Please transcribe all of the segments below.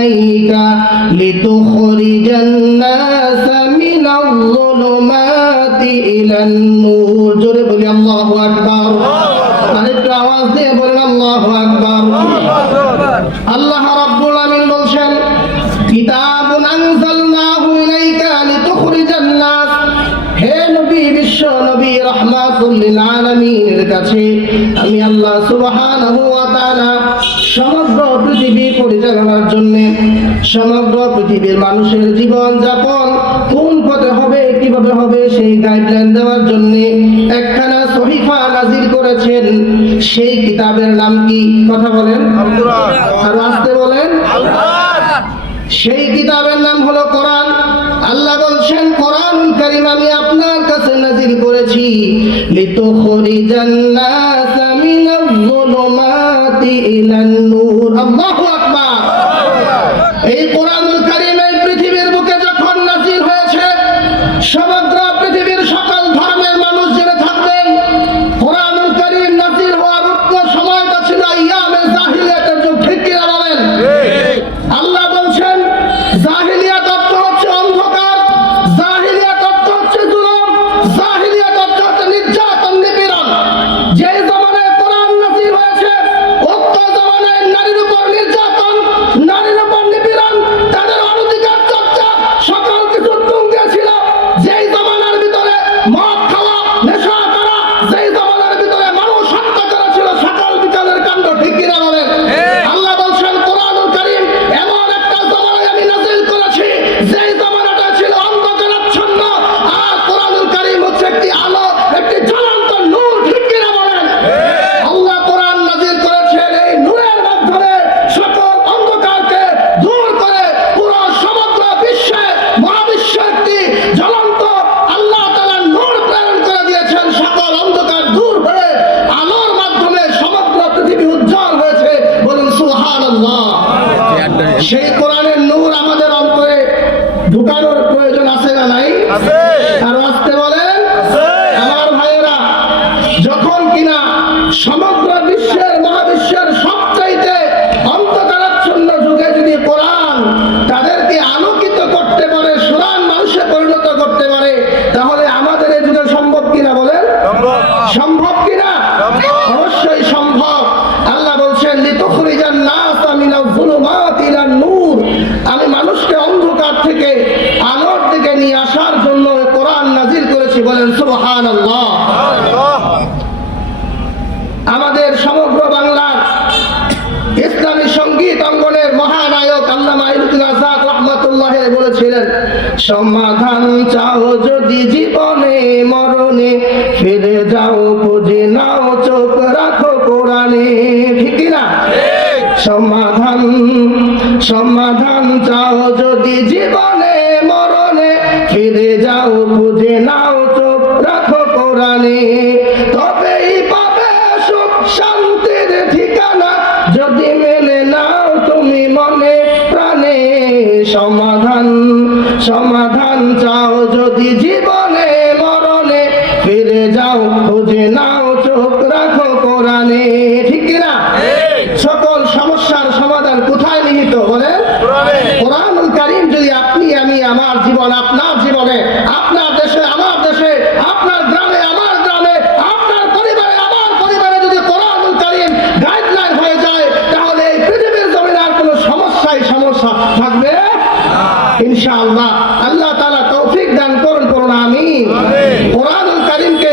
ইলাইকা লিতুখরিজান নাস মিনাল যুলুমাতি ইলান নূর। জোরে বলি আল্লাহু আকবার। আরেকটু আওয়াজ দিয়ে বলেন আল্লাহু আকবার। আল্লাহ রাব্বুল আমিন বলছেন, কিতাবুন আনজালনাহু ইলাইকা লিতুখরিজান নাস। হে নবী, বিশ্ব নবী রাহমাতুল লিল আলামিনের কাছে আমি আল্লাহ সুবহানাহু ওয়া তাআলা সমগ্র পৃথিবী পরিচালনার জন্য, সমগ্র পৃথিবীর মানুষের জীবন যাপন কোন পথে হবে, কিভাবে হবে সেই গাইডলাইন দেওয়ার জন্য একখানা সহিফা নাজিল করেছেন। সেই কিতাবের নাম কি? কথা বলেন। আল কুরআন। আর আসতে বলেন আল কুরআন। সেই কিতাবের নাম হলো কোরআন। আল্লাহ বলছেন, কোরআনুল কারীম আমি আপনার কাছে নাজিল করেছি লিতুখরিজান নাস মিনাল যুলুমাতি ইলান নূর। আল্লাহু আকবার। এই কোরআনুল কারীম এই পৃথিবীর বুকে যখন নাজিল হয়েছে, সমগ্র পৃথিবীর সকল ধর্মের মানুষ জেনে থাকবেন কোরআনুল কারীম নাজিল হওয়ার উত্তর সময়টা ছিল আইয়ামে জাহিলিয়াতের যুগ। ঠিক কি না বলেন? আল্লাহ বলছেন, জাহিলিয়াত অর্থ হচ্ছে অন্ধকার, জাহিলিয়াত অর্থ হচ্ছে জুলুম, জাহিলিয়াত অর্থ হচ্ছে নির্যাতন, নিপীড়ন। যে জামানায় কোরআন নাযিল হয়েছে, উক্ত জামানায় নারীর উপর নির্যাতন, নারীর উপর নিপীড়ন, তাদের অধিকার চর্চা সকল কিছু তুঙ্গে ছিল। যেই জামানার ভিতরে মদ খাওয়া, নেশা করা, যেই জামানার ভিতরে মানুষ হত্যা করা ছিল, সকল বিচারের কাণ্ড। ঠিক কিনা বলেন? আল্লাহ বলছেন, কোরআনুল কারীম এমন একটা জামানায় আমি নাযিল করেছি যেই জামানাটা ছিল অন্ধকারাচ্ছন্ন, আর কোরআনুল কারীম হচ্ছে একটি আলো, একটি জ্বলন্ত নূর। ঠিক কিনা বলেন? আল্লাহ কোরআন নাযিল করেছেন এই নূরের মাধ্যমে সকল অন্ধকারকে দূর করে পুরো সমগ্র বিশ্বে, মহাবিশ্বে একটি জ্বলন্ত আল্লাহ তাআলা নূর প্রেরণ করে দিয়েছেন। সকল অন্ধকার দূর হয়ে আলোর মাধ্যমে সমগ্র পৃথিবী উজ্জ্বল হয়েছে। বলুন সুবহানাল্লাহ। সেই কোরআনের নূর আমাদের অন্তরে ঢুকানোর প্রয়োজন আছে না নাই? আর আসতে বলেন আমার ভাইয়েরা, যখন কিনা সমগ্র বিশ্বের, মহাবিশ্বের সবচাইতে অন্ধকারাচ্ছন্ন যুগে যদি কোরআন তাদেরকে আলোকিত করতে পারে, সুরান মানুষে পরিণত করতে পারে, তাহলে আমাদের এই যুগে সম্ভব কিনা বলেন? সম্ভব কিনা? অবশ্যই সম্ভব। আল্লাহ বলছেন, লিতুখরিজান নাস মিনাল যুলুমাতি ইলান নূর। আমি মানুষকে অন্ধকার থেকে আলোর দিকে নিয়ে আসার জন্য কোরআন নাযিল করেছি। বলেন সুবহানাল্লাহ। আমাদের সমগ্র বাংলার ইসলামী সঙ্গীত অঙ্গনের মহানায়ক আল্লামা ইবনুল আযাদ রাহমাতুল্লাহ বলেছিলেন, সমাধান চাও যদি জীবনে মরণে, ফিরে যাও খুঁজে নাও চোখ রাখো কোরআনে। ঠিক না? সমাধান, সমাধান চাও যদি জীবনে মরণে, ফিরে যাও খুঁজে নাও চোখ রাখো কোরআনে। তবেই পাবে সুখ শান্তির ঠিকানা, যদি মেনে নাও তুমি মনে প্রাণে। সমাধান, সমাধান চাও যদি জীবনে মরণে, ফিরে যাও খুঁজে নাও চোখ রাখো কোরআনে। ঠিক কিনা? সকল সমস্যার সমাধান কোথায় নিহিত? বলে কোরআনুল কারীম। যদি আপনি, আমি, আমার জীবন, আপনার জীবনে, আপনার দেশে, আমার দেশে, আপনার গ্রামে, আমার গ্রামে, আপনার পরিবারে, আমার পরিবারে যদি কোরআনুল কারীম গাইডলাইন হয়ে যায়, তাহলে এই পৃথিবীর জমিনে আর কোনো সমস্যা থাকবে ইনশাআল্লাহ। আল্লাহ তাআলা তৌফিক দান করুন, করুন আমিন। কোরআনুল কারীমকে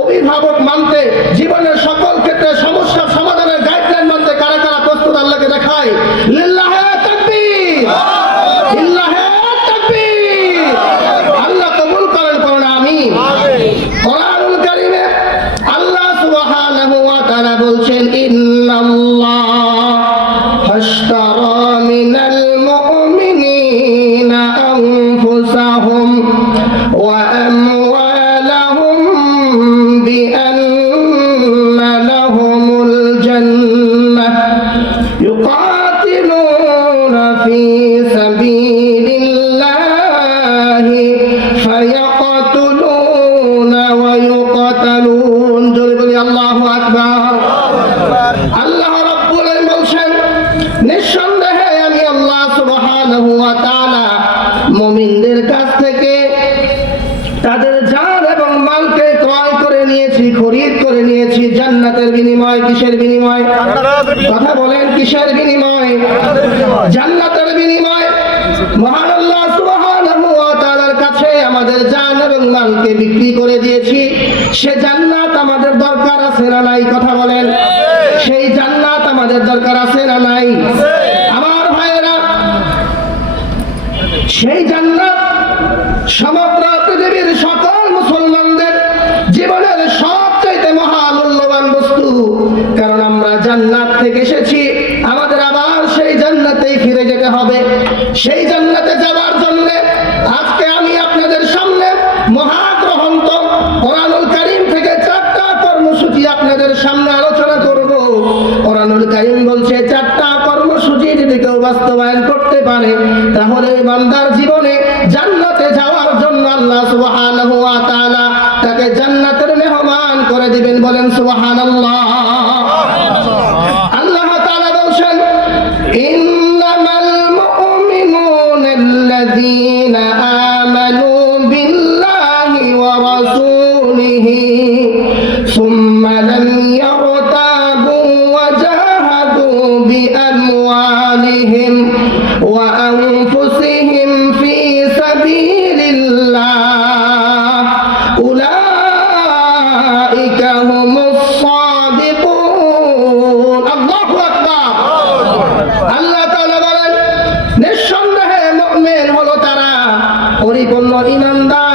অভিভাবক মানতে, জীবনের সকল ক্ষেত্রে সমস্যার সমাধানের গাইডলাইন মানতে কারা কারা প্রস্তুত? আল্লাহকে দেখাই। লিল্লাহি তাকবীর, লিল্লাহি তাকবীর। আল্লাহ কবুল করেন, করুন আমিন। কোরআনুল কারীমে আল্লাহ সুবহানাহু ওয়া তাআলা বলছেন, ইন্নাল্লাহ হাশতারা মিনাল মুমিনিনা আনফুসাহুম ওয়া আমওয়ালাহুম বিআন্না লাহুমুল জান্নাহ ইউকাতিলুনা ফী সাবিলিল্লাহি ফায়াকতুলুনা ওয়া ইউকাতালুন। জোরে বলি আল্লাহু আকবার। আল্লাহ রাব্বুল আলামিন বলছেন, নিঃসন্দেহে আমি আল্লাহ সুবহানাহু সুবহানাহু ওয়া তাআলা মুমিনদের কাছ থেকে তাদের জান এবং মালকে ক্রয় করে নিয়েছি, খরিদ করে নিয়েছি জান্নাতের বিনিময়। কিসের বিনিময়? কথা বলেন, কিসের বিনিময়? জান্নাতের বিনিময়। মহান আল্লাহ সুবহানাহু ওয়া তাআলার কাছে আমাদের জান এবং মালকে বিক্রি করে দিয়েছি। সে জান্নাত আমাদের দরকার আছে না নাই? কথা বলেন, সেই জান্নাত আমাদের দরকার আছে না নাই? আমার ভাইয়েরা, সেই জান্নাত সমগ্র পৃথিবীর সকল মুসলমানদের জীবনের সবচাইতে মহামূল্যবান বস্তু। কারণ আমরা জান্নাত থেকে এসেছি, আমাদের আবার সেই জান্নাতেই ফিরে যেতে হবে। সেই জান্নাতে যাওয়ার জন্য আজকে আমি আপনাদের সামনে মহাগ্রন্থ কোরআনুল কারীম থেকে 4টা কর্মসূচি আপনাদের সামনে আলোচনা করব। কোরআনুল কারীম বলছে 4টা কর্মসূচি যদি কেউ বাস্তবায়ন করতে পারে, তাহলে বান্দার জীবনে জান্নাতে যাওয়ার জন্য আল্লাহ সুবহানাহু ওয়া তাআলা তাকে জান্নাতের মেহমান করে দিবেন। বলেন সুবহানাল্লাহ। আল্লাহ তাআলা বলেন, ইন্নামাল মুমিনুনা আল্লাযীনা আমানু বিল্লাহি ওয়া রাসূলিহি সুম্মা লাম ইয়ারতাবু ওয়া জাহাদু বিআমওয়ালিহিম ওয়া আনফুসিহিম ফি সাবিলিল্লাহ উলাইকা হুমুস সাদিকুন। আল্লাহু আকবার। আল্লাহ তাআলা বলেন, নিঃসন্দেহে মুমিন হলো তারা, পরিপূর্ণ ঈমানদার